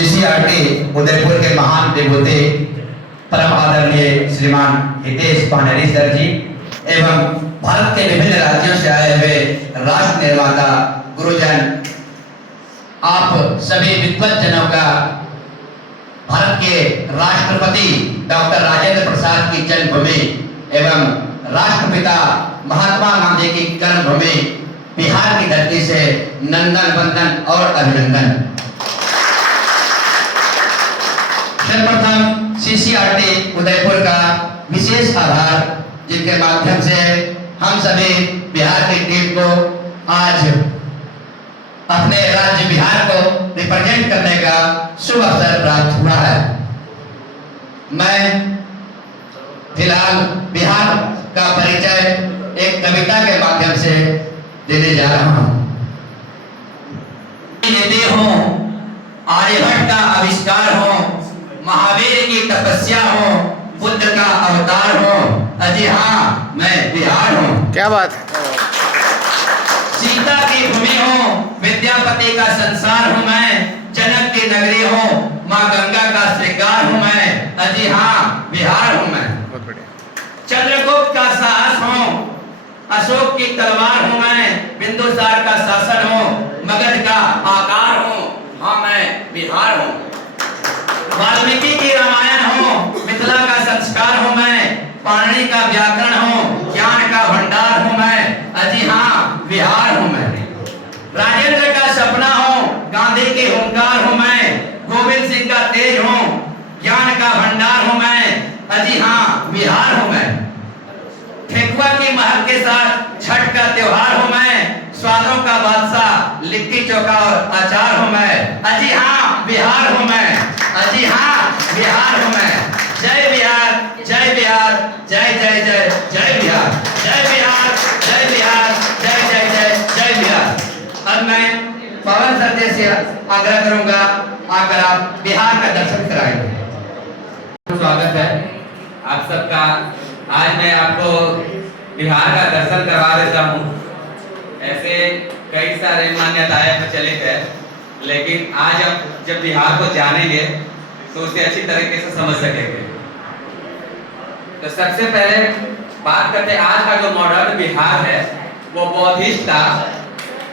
CCRT Udaipur के महान विभूति परम आदरणीय श्रीमान हितेश पांडेरी सर जी एवं भारत के विभिन्न राज्यों से आए हुए राष्ट्र निर्माता गुरुजन, आप सभी विद्वत जनों का भारत के राष्ट्रपति डॉक्टर राजेंद्र प्रसाद की जन्मभूमि एवं राष्ट्रपिता महात्मा गांधी की कर्मभूमि बिहार की धरती से नंदन वंदन और अभिनंदन। सर्वप्रथम सीसीआरटी उदयपुर का विशेष आभार, जिनके माध्यम से हम सभी बिहार की टीम को आज अपने राज्य बिहार को रिप्रेजेंट करने का शुभ अवसर प्राप्त हुआ है। मैं फिलहाल बिहार का परिचय एक कविता के माध्यम से देने जा रहा हूँ। यदि हो आर्यभट्ट का आविष्कार हो, महावीर की तपस्या हो, बुद्ध का अवतार हो, अजी हाँ मैं बिहार हूँ। क्या बात है। सीता की भूमि हो, विद्यापति का संसार हूँ मैं, जनक की नगरी हो, माँ गंगा का श्रृंगार हूँ मैं, अजी हाँ बिहार हूँ मैं। बहुत बढ़िया। चंद्रगुप्त का साहस हो, अशोक की तलवार हूँ मैं, बिंदुसार का शासन हो, मगध का आकार हूँ, हाँ मैं बिहार हूँ। वाल्मीकि की रामायण हो, मिथिला का संस्कार हूँ मैं, पाणिनि का व्याकरण हो, ज्ञान का भंडार हूँ मैं, अजी हाँ बिहार हूँ मैं। राजेंद्र का सपना हो, गांधी की हुंकार हूँ मैं, गोविंद सिंह का तेज हूँ, ज्ञान का भंडार हूँ मैं, अजी हाँ बिहार हूँ मैं। ठेकुआ की महक के साथ छठ का त्योहार हूँ मैं, स्वादों का बादशाह लिट्टी चोखा और अचार हूँ मैं, अजी हाँ बिहार हूँ मैं, अजी हाँ बिहार हूँ मैं। जय बिहार, जय बिहार, जय जय जय जय बिहार, जय बिहार, जय बिहार, जय जय जय जय बिहार। अब मैं पवन सर से आग्रह करूंगा, आकर आप बिहार का दर्शन कराएंगे। स्वागत है आप सबका। आज मैं आपको बिहार का दर्शन करवा देता हूँ। ऐसे कई सारे मान्यताएं प्रचलित है, लेकिन आज आप जब बिहार को जानेंगे तो उसे अच्छी तरीके से समझ सकेंगे। तो सबसे पहले बात करते हैं, आज का जो मॉडर्न बिहार है वो बौद्धिस्ट का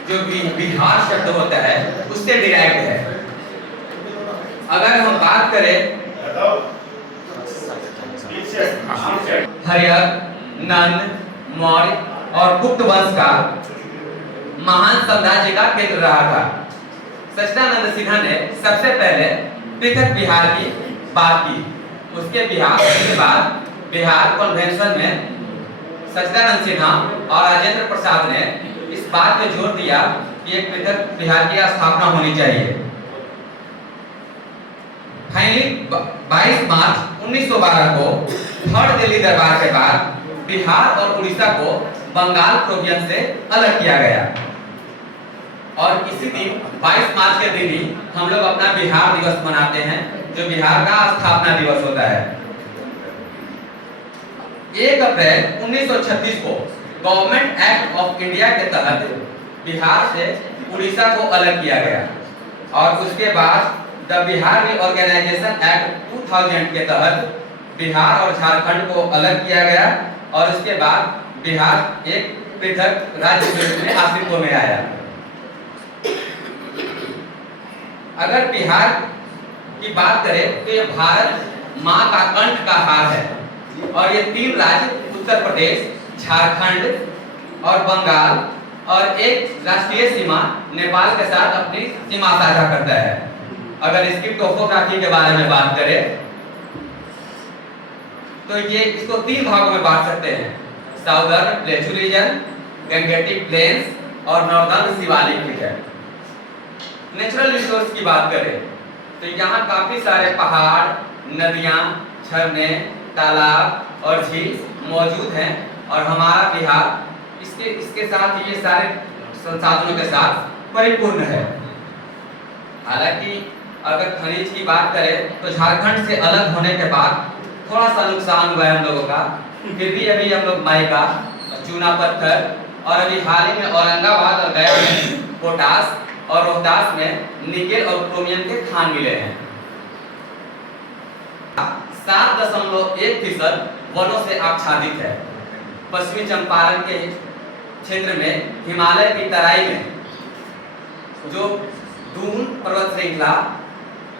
जो बिहार शब्द होता है उससे डिराइव है। अगर हम बात करें हर्यक, नंद, मौर्य और गुप्त वंश का महान साम्राज्य का केंद्र रहा था। सच्चिदानंद सिन्हा ने सबसे पहले पृथक बिहार की बात की। उसके बाद बिहार कन्वेंशन में सच्चिदानंद सिन्हा और राजेंद्र प्रसाद ने इस बात पे जोर दिया कि एक पृथक बिहार की स्थापना होनी चाहिए। फाइनली 22 मार्च 1912 को थर्ड दिल्ली दरबार के बाद बिहार और उड़ीसा को बंगाल प्रोविंस से अलग किया गया और इसी दिन 22 मार्च के दिन ही हम लोग अपना बिहार दिवस मनाते हैं, जो बिहार का स्थापना दिवस होता है। 1 अप्रैल 1936 को गवर्नमेंट एक्ट ऑफ इंडिया के तहत बिहार से उड़ीसा को अलग किया गया और उसके बाद द बिहार रीऑर्गेनाइजेशन एक्ट 2000 के तहत बिहार और झारखंड को अलग किया गया और उसके बाद बिहार एक पृथक राज्य के रूप में अस्तित्व में आया। अगर बिहार की बात करें तो ये भारत माँ का कंठ का हार है और ये 3 राज्य उत्तर प्रदेश, झारखंड और बंगाल और एक राष्ट्रीय सीमा नेपाल के साथ अपनी सीमा साझा करता है। अगर इसकी टोपोग्राफी के बारे में बात करें तो ये इसको 3 भागों में बांट सकते हैं, southern plateau region, Gangetic plains और northern Shivalik region. Natural resource की बात करें तो यहाँ काफी सारे पहाड़, नदियाँ, झरने, तालाब और झील मौजूद हैं और हमारा बिहार इसके साथ ये सारे संसाधनों के साथ परिपूर्ण है। हालांकि अगर खनिज की बात करें तो झारखंड से अलग होने के बाद थोड़ा सा नुकसान हुआ है हम लोगों का, फिर भी अभी हम लोग माइका, चूना पत्थर और अभी हाल ही में औरंगाबाद और गया में पोटास और रोहतास में निकेल और क्रोमियम के खान मिले हैं। 7.1% वनों से आच्छादित है। पश्चिमी चंपारण के क्षेत्र में हिमालय की तराई में जो दून पर्वत श्रृंखला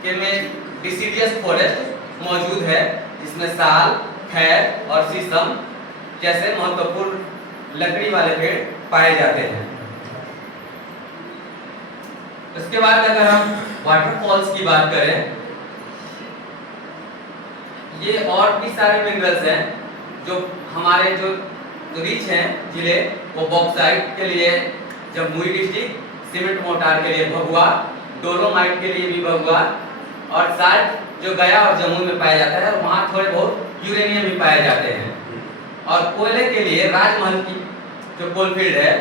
के में डिसीडियस फॉरेस्ट मौजूद है, जिसमें साल, खैर और शीशम जैसे महत्वपूर्ण लकड़ी वाले पेड़ पाए जाते हैं। इसके बाद अगर हम वाटरफॉल्स की बात करें, ये और भी सारे मिनरल्स हैं जो हमारे जो रिच हैं जिले, वो बॉक्साइट के लिए जमुई डिस्ट्रिक्ट, सीमेंट मोर्टार के लिए भभुआ, डोलोमाइट के लिए भी भभुआ, और साथ जो गया और जमुई में पाया जाता है, वहाँ थोड़े बहुत यूरेनियम भी पाए जाते हैं। और कोयले के लिए राजमहल की जो कोलफील्ड है,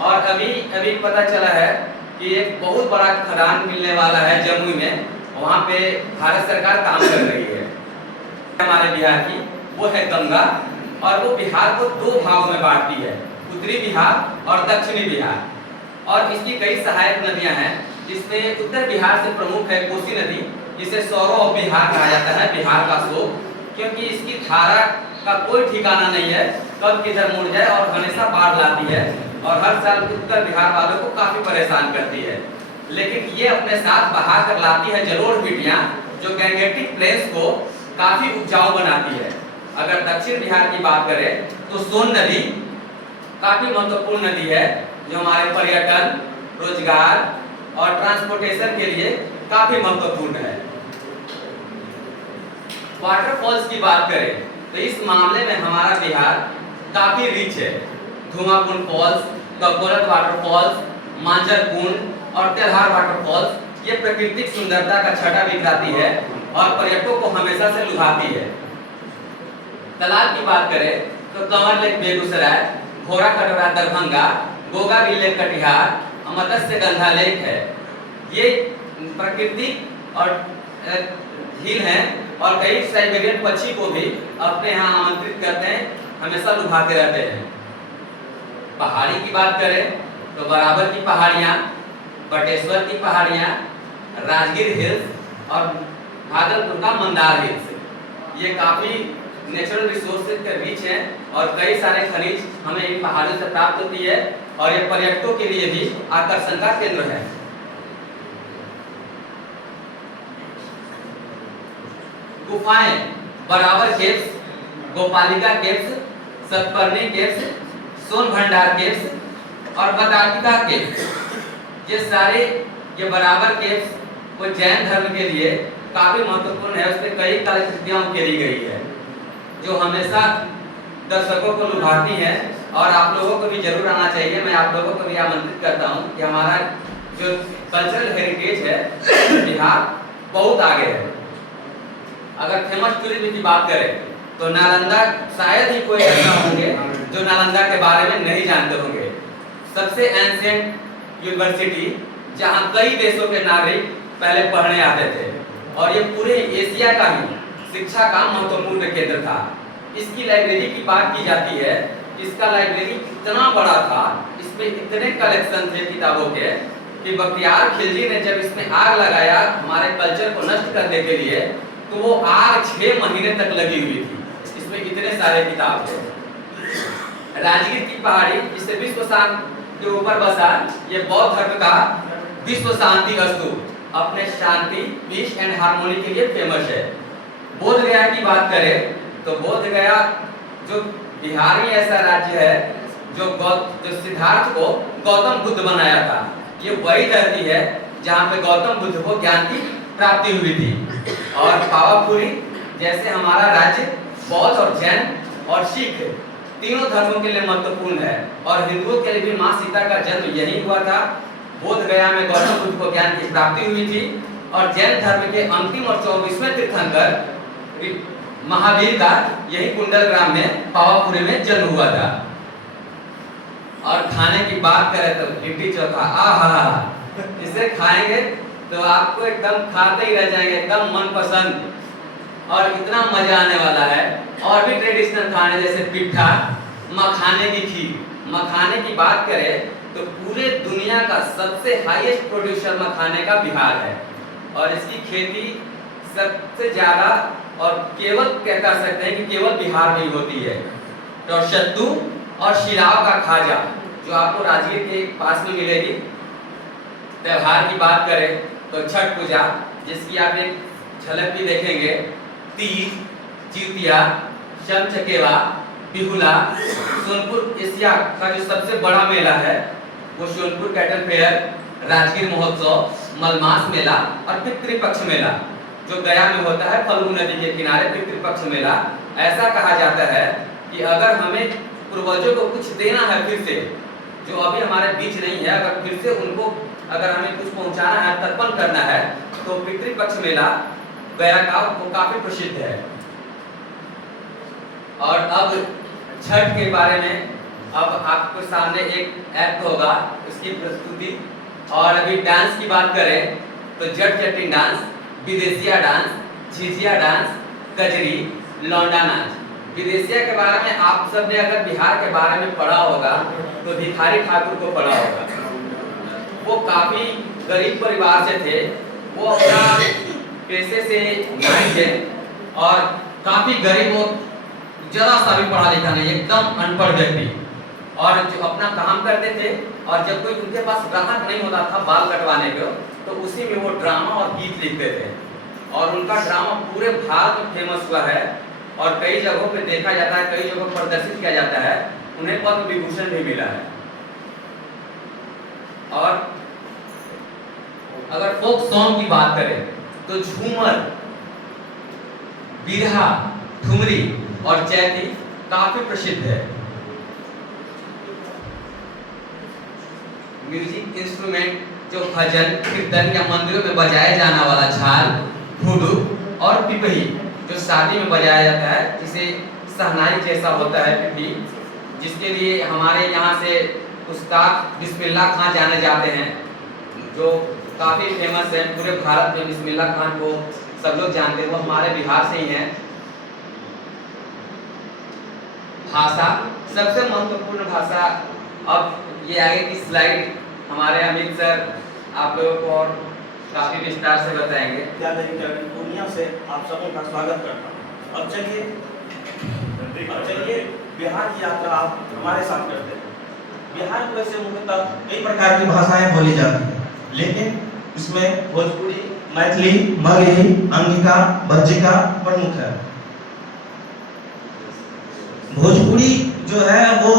और अभी पता चला है कि एक बहुत बड़ा खदान मिलने वाला है जमुई में, वहाँ पे भारत सरकार काम कर रही है हमारे बिहार की, वो है गंगा, और वो बिहार को 2 भागों में बांटती है, उत्तरी बिहार और दक्षिणी बिहार। और इसकी कई सहायक नदियां हैं, जिसमें उत्तर बिहार से प्रमुख है कोसी नदी, जिसे सौरव ऑफ बिहार कहा जाता है, बिहार का शोक, क्योंकि इसकी धारा का कोई ठिकाना नहीं है, कब किधर मुड़ जाए, और हमेशा बाढ़ लाती है और हर साल उत्तर बिहार वालों को काफी परेशान करती है। लेकिन ये अपने साथ बहा कर लाती है जलोढ़ मिट्टियां, जो गैंगेटिक प्लेन्स को काफी उपजाऊ बनाती है। अगर दक्षिण बिहार की बात करें तो सोन नदी काफी महत्वपूर्ण नदी है, जो हमारे पर्यटन, रोजगार और ट्रांसपोर्टेशन के लिए काफी महत्वपूर्ण है। वाटरफॉल्स की बात करें तो इस मामले में हमारा बिहार काफी रिच है। धुआंकुंड फॉल्स, ककोरत वाटरफॉल्स, मांजर कुंड और तेल्हार वाटरफॉल्स ये प्राकृतिक सुंदरता का छटा बिखराती है और पर्यटकों को हमेशा से लुभाती है। तालाब की बात करें तो कंवर लेक बेगूसराय, घोड़ा कटोरा दरभंगा, गोगा लेक कटिहार, मत्स्य गंधा लेक है। ये प्राकृतिक और झील हैं और कई साइबेरियन पक्षी को भी अपने यहाँ आमंत्रित करते हैं, हमेशा लुभाते रहते हैं। पहाड़ी की बात करें तो बराबर की पहाड़ियाँ, बटेश्वर की पहाड़ियाँ, राजगीर हिल्स और भागलपुर का मंदार हिल्स, ये काफी नेचुरल रिसोर्सेज के रिच हैं और कई सारे खनिज हमें इन पहाड़ियों से प्राप्त होती है, और ये पर्यटकों के लिए भी आकर्षण का केंद्र है। गुफाएं, बराबर केव्स, गोपालिका केव्स, सतपर्णी केव्स, सोन भंडार केव्स और बदातिका केव्स, ये सारे ये बराबर केव्स वो जैन धर्म के लिए काफी महत्वपूर्ण है। उसमें कई कलाकृतियां उकेरी गई है जो हमेशा दर्शकों को लुभाती है, और आप लोगों को भी जरूर आना चाहिए। मैं आप लोगों को भी आमंत्रित करता हूं कि हमारा जो कल्चरल हेरिटेज है बिहार बहुत आगे है। अगर फेमस टूरिज्म की बात करें तो नालंदा, शायद ही कोई ऐसा होंगे जो नालंदा के बारे में नहीं जानते होंगे। सबसे एंशिएंट यूनिवर्सिटी जहां कई देशों के नागरिक पहले पढ़ने आते थे, और ये पूरे एशिया का ही शिक्षा का महत्वपूर्ण केंद्र था। इसकी लाइब्रेरी की बात की जाती है, इसका लाइब्रेरी इतना बड़ा था, इसमें इतने कलेक्शन थे किताबों के कि बख्तियार खिलजी ने जब इसमें आग लगाया हमारे कल्चर को नष्ट करने के लिए, तो वो आग 6 महीने तक लगी हुई थी। इसमें इतने सारे किताब थे। राजगीर की पहाड़ी, जिससे विश्व शांति के ऊपर बसा, ये बौद्ध धर्म का विश्व शांति स्तूप अपने शांति, पीस एंड हार्मोनी के लिए फेमस है। बोध गया की बात करें तो बोध गया जो बिहार में ऐसा राज्य है जो सिद्धार्थ को गौतम बुद्ध बनाया था। ये वही धरती है जहाँ पे गौतम बुद्ध को ज्ञान की प्राप्ति हुई थी। और पावापुरी जैसे हमारा राज्य बौद्ध और जैन और सिख तीनों धर्मों के लिए महत्वपूर्ण है, और हिंदुओं के लिए भी माँ सीता का जन्म यही हुआ था। बोध गया में गौतम बुद्ध को ज्ञान की प्राप्ति हुई थी, और जैन धर्म के अंतिम और 24वें तीर्थंकर महावीर का यही कुंडल ग्राम में पावापुरी में जन्म हुआ था। और खाने की बात करें तो लिट्टी चोखा, आहा, इसे खाएंगे तो आपको एकदम खाते ही रह जाएंगे, एकदम मनपसंद, और इतना मजा आने वाला है। और भी ट्रेडिशनल खाने जैसे पिट्ठा, मखाने की खीर। मखाने की बात करें तो पूरे दुनिया का सबसे हाईएस्ट प्रोड्यूसर मखाने का बिहार है, और इसकी खेती सबसे ज़्यादा और केवल क्या कर सकते हैं कि केवल बिहार में ही होती है। तो सत्तू और शिराव का खाजा जो आपको राजगीर के पास में मिलेगी। त्योहार की बात करें तो छठ पूजा, जिसकी आप एक झलक भी देखेंगे, तीज, जितिया, शम चकेवा, बिहुला, सोनपुर एशिया का जो सबसे बड़ा मेला है वो सोनपुर कैटल फेयर, राजगीर महोत्सव, मलमास मेला और पितृपक्ष मेला जो गया में होता है फल्गु नदी के किनारे पितृपक्ष मेला। ऐसा कहा जाता है कि अगर हमें पूर्वजों को कुछ देना है फिर से, जो अभी हमारे बीच नहीं है, अगर फिर से उनको अगर हमें कुछ पहुंचाना है, तर्पण करना है, तो पितृपक्ष मेला गया का वो काफी प्रसिद्ध है। और अब छठ के बारे में अब आपको सामने एक ऐप होगा, उसकी प्रस्तुति। और अभी डांस की बात करें तो जट जटिन डांस, विदेशिया डांस, झिझिया डांस, कजरी, लौंडा नाच। विदेशिया के बारे में आप सब ने अगर बिहार के बारे में पढ़ा होगा तो भिखारी ठाकुर को पढ़ा होगा। वो काफी गरीब परिवार से थे, वो अपना पैसे से नाई थे और काफी गरीब, वो जरा सा भी पढ़ा लिखा नहीं, एकदम अनपढ़ व्यक्ति, और जो अपना काम करते थे। और जब कोई उनके पास ग्राहक नहीं होता था बाल कटवाने को, तो उसी में वो ड्रामा और गीत लिखते थे, और उनका ड्रामा पूरे भारत में फेमस हुआ है और कई जगहों पे देखा जाता है, कई जगहों प्रदर्शित किया जाता है। उन्हें पद्म विभूषण भी मिला है। और अगर फोक सॉन्ग की बात करें तो झूमर, बिरहा, ठुमरी और चैती काफी प्रसिद्ध है। म्यूजिक इंस्ट्रूमेंट जो भजन, कीर्तन या मंदिरों में बजाया जाने वाला झाल, हुडुक और पिपही जो शादी में बजाया जाता है, जिसे सहनाई जैसा होता है पिपही, जिसके लिए हमारे यहाँ से उस्ताद बिस्मिल्लाह खान जाने जाते हैं, जो काफ़ी फेमस है पूरे भारत में। बिस्मिल्लाह खान को सब लोग जानते हैं, वो हमारे बिहार से ही हैं। भाषा, सबसे महत्वपूर्ण भाषा, अब ये आगे की स्लाइड हमारे अमित सर आप लोगों को और काफ़ी विस्तार से बताएंगे। पूर्णिया से आप सबों का स्वागत करता हूँ। अब चलिए बिहार की यात्रा आप हमारे साथ करते हैं। बिहार में वैसे मुख्यतः कई प्रकार की भाषाएं बोली जाती हैं, लेकिन इसमें भोजपुरी, मैथिली, मगही, अंगिका, बज्जिका प्रमुख है। भोजपुरी जो है वो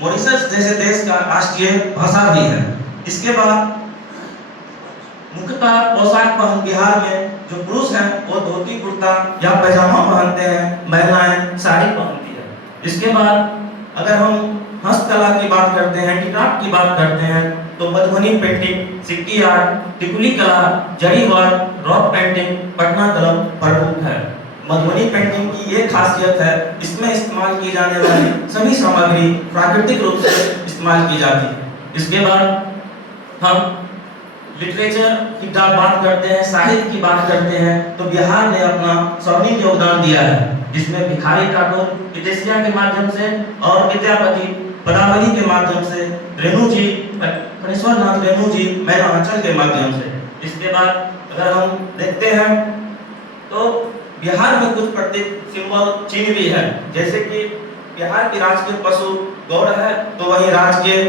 मॉरिशस जैसे देश का राष्ट्रीय भाषा भी है। इसके बाद मुख्यतः पोशाक पहन बिहार में जो पुरुष हैं वो धोती कुर्ता या पैजामा पहनते हैं, महिलाएं साड़ी पहनती है। इसके बाद अगर हम हस्तकला की बात करते हैं, हैंडीक्राफ्ट की बात करते हैं, तो मधुबनी पेंटिंग, सिक्की आर्ट, टिकुली कला, जरी वर्क, रॉक पेंटिंग, पटना कलम प्रमुख है। मधुबनी पेंटिंग की ये खासियत है, इसमें इस्तेमाल की जाने वाली सभी सामग्री प्राकृतिक रूप से इस्तेमाल की जाती है। इसके बाद हम लिटरेचर की बात करते हैं, साहित्य की बात करते हैं, तो बिहार ने अपना स्वर्णिम योगदान दिया है, जिसमें भिखारी ठाकुर विदेशिया के माध्यम से और विद्यापति पदावली के माध्यम से, रेणु जी, फणीश्वरनाथ रेणु जी मैनांचल के माध्यम से। इसके बाद अगर हम देखते हैं तो बिहार में कुछ प्रतीक सिंबल चिन्ह भी है, जैसे कि बिहार की राजकीय पशु गौड़ है, तो वही राजकीय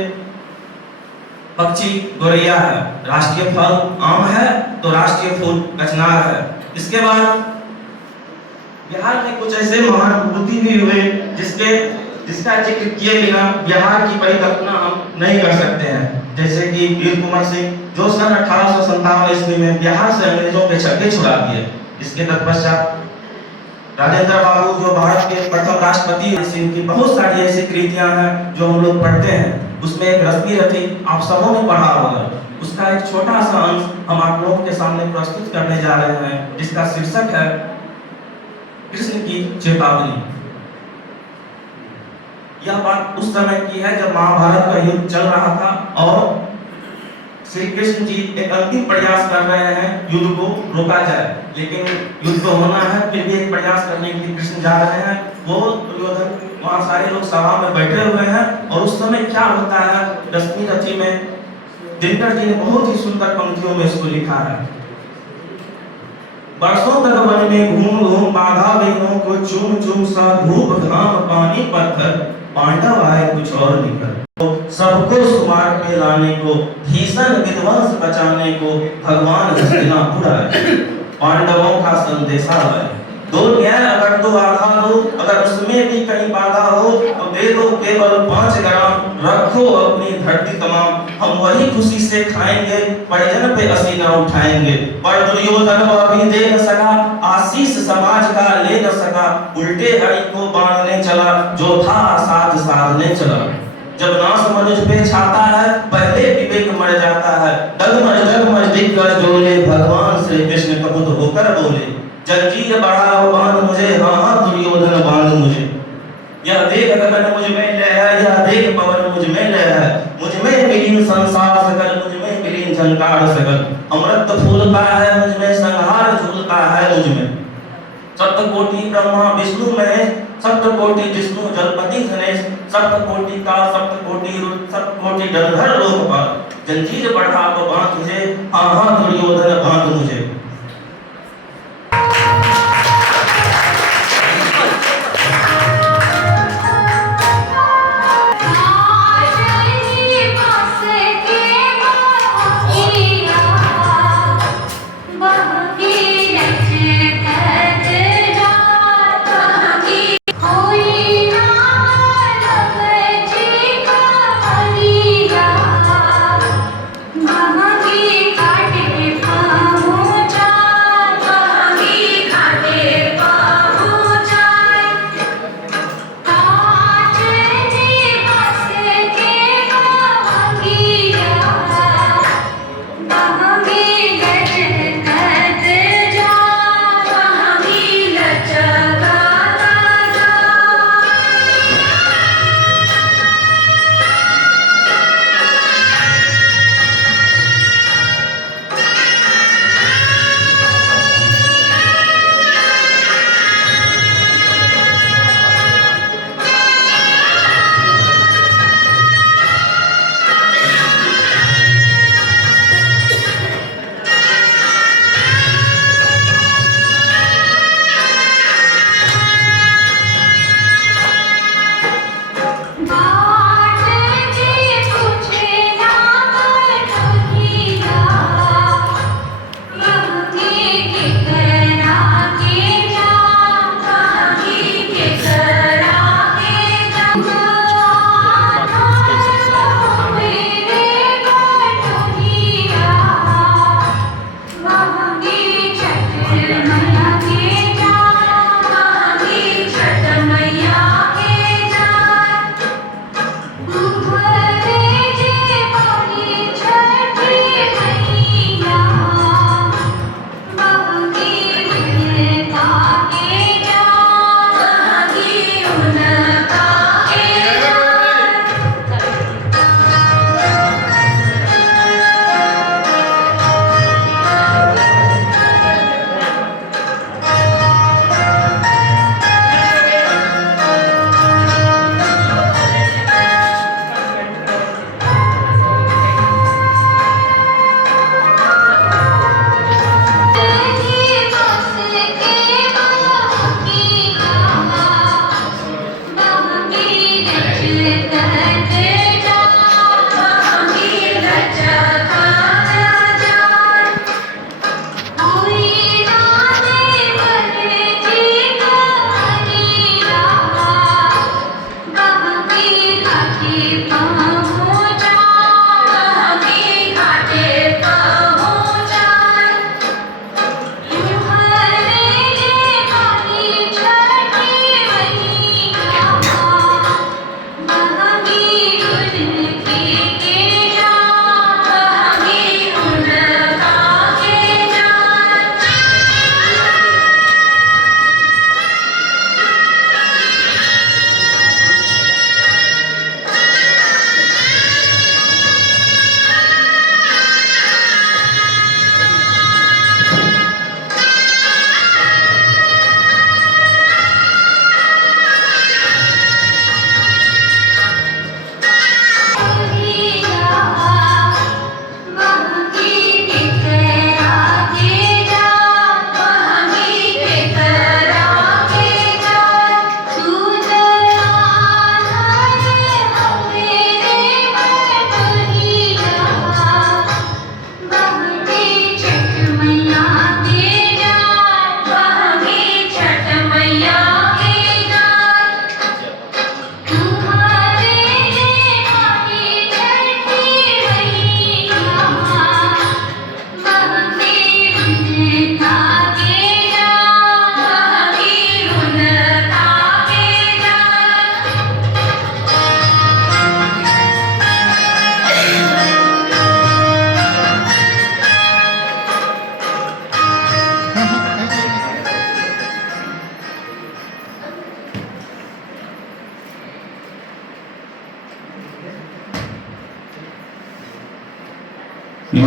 पक्षी गोरैया है। राष्ट्रीय फल आम है, तो राष्ट्रीय फूल कचनार है। इसके बाद बिहार में कुछ ऐसे महान विभूति भी हुए जिसका जिक्र किए बिना बिहार की परिकल्पना हम नहीं कर सकते हैं, जैसे कि वीर कुंवर सिंह, जो सन 1857 ईस्वी में बिहार से अंग्रेजों के छक्के छुड़ा दिए। इसके तत्पश्चात राजेंद्र बाबू, जो भारत के प्रथम राष्ट्रपति, इनकी बहुत सारी ऐसी कृतियां हैं जो हम लोग पढ़ते हैं। उसमें एक रश्मि रथी आप सबों ने पढ़ा होगा, उसका एक छोटा सा अंश हम आप लोगों के सामने प्रस्तुत करने जा रहे हैं, जिसका शीर्षक है कृष्ण की चेतावनी। यह बात उस समय की है जब महाभारत का युद्ध चल रहा था और श्री कृष्ण जी एक अंतिम प्रयास कर रहे हैं युद्ध को रोका जाए, लेकिन युद्ध तो होना है, फिर भी एक प्रयास करने के लिए कृष्ण जा रहे हैं। वो दुर्योधन वहाँ सारे लोग सभा में बैठे हुए हैं और उस समय क्या होता है, दसवीं रची में दिनकर जी ने बहुत ही सुंदर पंक्तियों में इसको लिखा है। बरसों तक वन में घूम घूम बाधा विघ्नों को चूम चूम सा धूप घाम पानी पत्थर पांडव आए कुछ और निकल। तो सबको सुमार पे लाने को भीषण विध्वंस बचाने को भगवान हस्तिनापुर आए, पांडवों का संदेशा लाए। दो न्याय अगर तो आधा दो, अगर उसमें भी कहीं बाधा हो तो दे दो केवल 5 ग्राम, रखो अपनी धरती तमाम, हम वही खुशी से खाएंगे, परिजन पे असीना उठाएंगे। पर दुर्योधन वह भी दे न सका, आशीष समाज का ले न सका, उल्टे हरि को बांधने चला, जो था साथ साधने चला। जब नाश मनुष्य पे छाता है, पहले विवेक मर जाता है, डगमग दिग्गज डोले, भगवान श्री कृष्ण कबूत होकर बोले, जंजीर बढ़ाओ बांध मुझे, हाँ हाँ दुर्योधन बांध मुझे। यह देख गगन मुझ में लय है, यह देख पवन मुझ में लय है, मुझ में विलीन संसार सकल, मुझ में विलीन झंकार सकल, अमृत फूलता है मुझ में, संहार झूलता है मुझ में। सप्तकोटि ब्रह्मा विष्णु महेश, सप्तकोटि विष्णु जलपति गणेश, सप्तकोटि का सप्तकोटि सप्तकोटि गंधर्व लोकपाल, जंजीर बढ़ाओ बांध मुझे, हाँ हाँ दुर्योधन बांध मुझे। काटे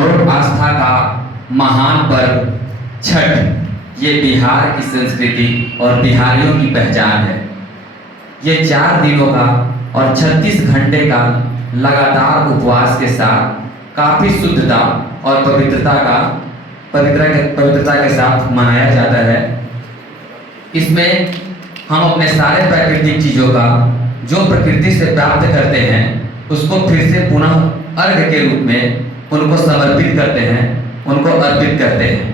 लोक आस्था का महान पर्व छठ ये बिहार की संस्कृति और बिहारियों की पहचान है। ये 4 दिनों का और 36 घंटे का लगातार उपवास के साथ काफी शुद्धता और पवित्रता के साथ मनाया जाता है। इसमें हम अपने सारे प्राकृतिक चीजों का जो प्रकृति से प्राप्त करते हैं उसको फिर से पुनः अर्घ के रूप में उनको समर्पित करते हैं, उनको अर्पित करते हैं।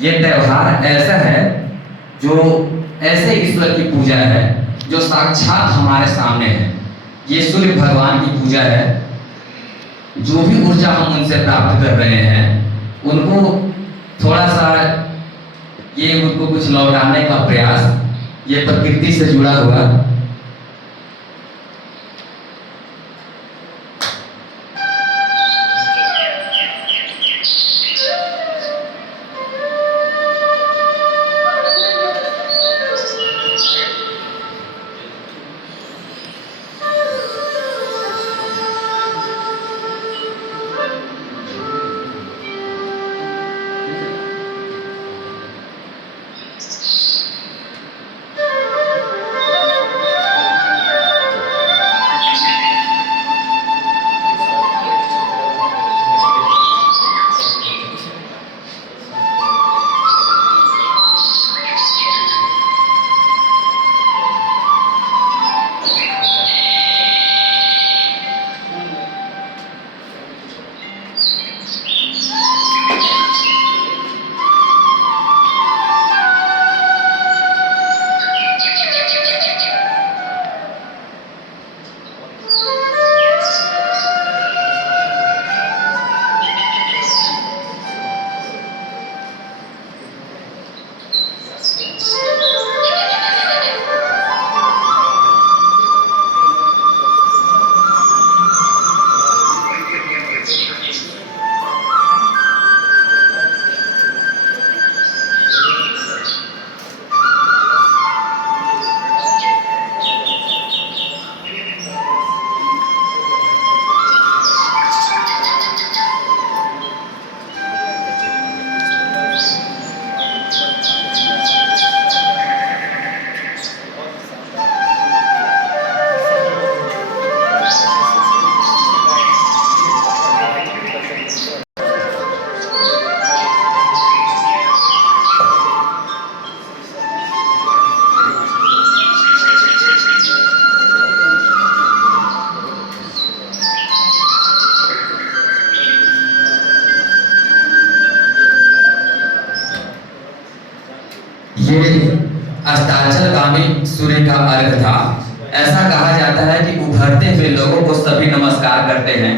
ये त्योहार ऐसा है जो ऐसे ईश्वर की पूजा है जो साक्षात हमारे सामने है। ये सूर्य भगवान की पूजा है। जो भी ऊर्जा हम उनसे प्राप्त कर रहे हैं उनको थोड़ा सा ये उनको कुछ लौटाने का प्रयास, ये प्रकृति से जुड़ा हुआ ये अस्ताचलगामी सूर्य का अर्घ था। ऐसा कहा जाता है कि उभरते हुए लोगों को सभी नमस्कार करते हैं,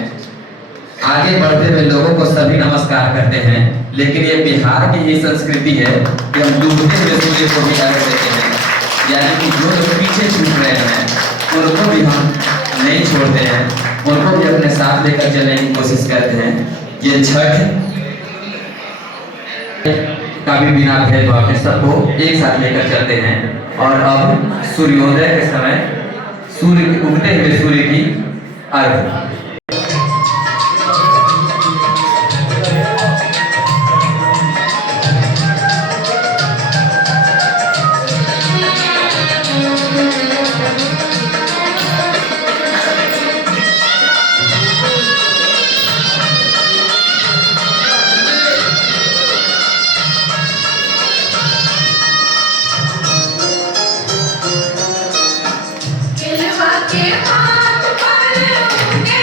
आगे बढ़ते हुए लोगों को सभी नमस्कार करते हैं, लेकिन ये बिहार की ये संस्कृति है कि हम डूबते हुए सूर्य को भी अर्घ देते हैं। यानी कि जो लोग पीछे छूट रहे हैं उनको भी हम नहीं छोड़ते हैं, उनको भी अपने साथ लेकर चलने की कोशिश करते हैं। ये छठ का भी बिना भेदभाव के सबको एक साथ लेकर चलते हैं। और अब सूर्योदय के समय सूर्य उगते हुए सूर्य की अर्घ। के हाथ पर उनके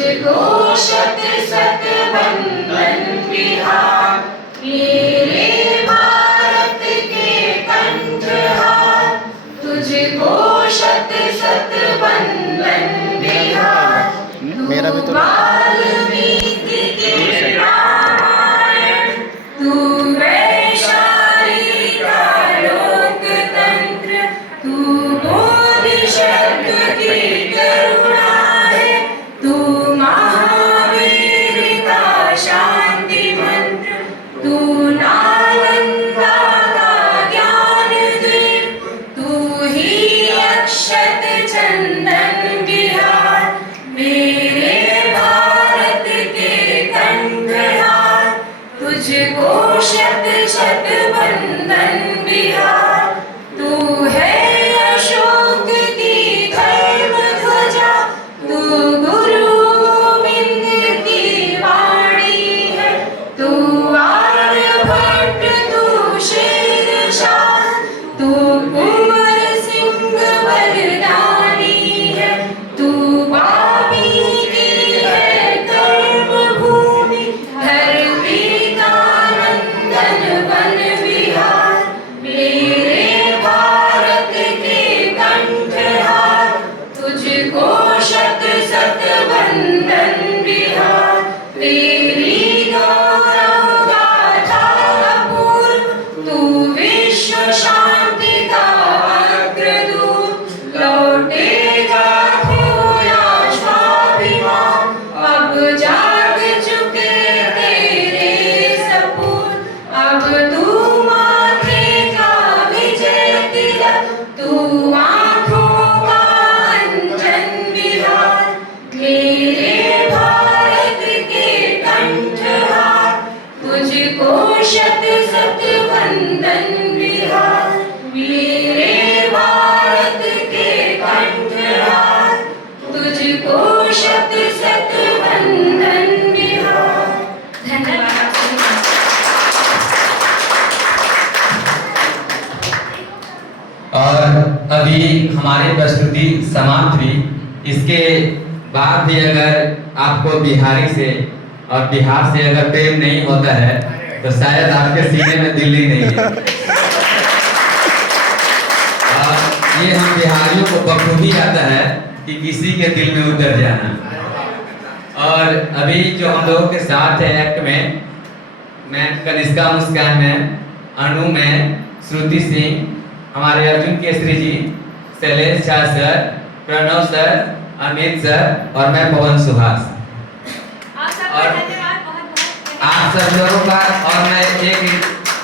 तुझको शत शत वंदन बिहार, मेरे भारत के कंठहार। तुझको शत शत वंदन बिहार, मेरा भी तू तो वाल्मीकि के रामायण, तू वैशाली का लोकतंत्र, तू बोधिसत्व की करुणा है, तू महावीर का शांति मंत्र, तू नालंदा का ज्ञान द्वीप, तू ही अक्षत चंदन बिहार, मेरे भारत के कंठहार। तुझको शत शत वंदन बिहार, तू है अशोक की धर्म ध्वजा, तू गुरु गोविंद की वाणी है, तू आर्यभट्ट, तू शेरशाह, तू कुंवर सिंह वरदानी है, तू वाल्मीकि है कर्मभूमि, धरती का नंदन वन विहार, मेरे भारत के कंठहार। तुझको शत शत वंदन बिहार, तेरी गौरव गाथा अपूर्व, तू विश्व शांति का अग्रदूत। लौटेगा खोया स्वाभिमान, अब जाग चुके तेरे सपूत। अब तू माथे का विजय तिलक, तू आँखों का अंजन बिहार, मेरे भारत के कंठहार। तुझको शत शत वंदन बिहार, मेरे भारत के कंठहार। तुझको शत शत वंदन बिहार। धन्यवाद। और अभी हमारी प्रस्तुति समाप्त हुई। इसके बाद भी अगर आपको बिहारी से और बिहार से अगर प्रेम नहीं होता है तो शायद आपके सीने में दिल्ली नहीं है। और ये हम बिहारियों को बखूबी आता है कि किसी के दिल में उतर जाना। और अभी जो हम लोगों के साथ है एक्ट में, मैं कनिष्का मुस्कान में, अनु में, श्रुति सिंह, हमारे Arjun Kesari ji, Shailesh Jha sir, Pranav sir, Amit sir और मैं पवन सुहास। और आप सब लोगों का और मैं एक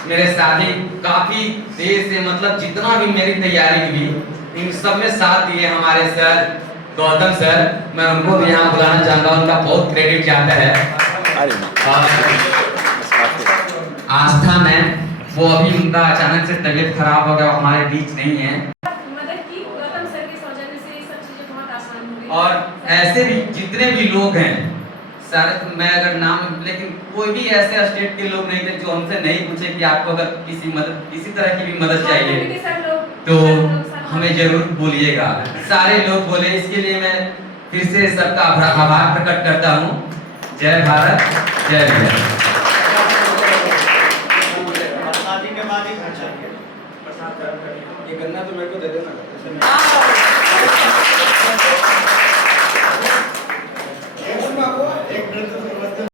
मेरे साथी काफी देर से मतलब जितना भी मेरी तैयारी हुई इन सब में साथ दिए हमारे सर गौतम सर, मैं उनको भी यहाँ बुलाना चाहूंगा, उनका बहुत क्रेडिट जाता है। और आस्था में वो अभी उनका अचानक से तबीयत खराब हो गया, हमारे बीच नहीं है। मदद की गौतम सर के सौजन्य से ये सब चीजें बहुत आसान हो गई। और ऐसे भी जितने भी लोग हैं सारे, मैं अगर नाम, लेकिन कोई भी ऐसे स्टेट के लोग नहीं थे जो हमसे नहीं पूछे कि आपको अगर किसी तरह की भी मदद चाहिए तो हमें जरूर बोलिएगा। सारे लोग बोले, इसके लिए मैं फिर से सबका आभार प्रकट करता हूँ। जय भारत, जय भैया। ये गन्ना तो मेरे को दे देना।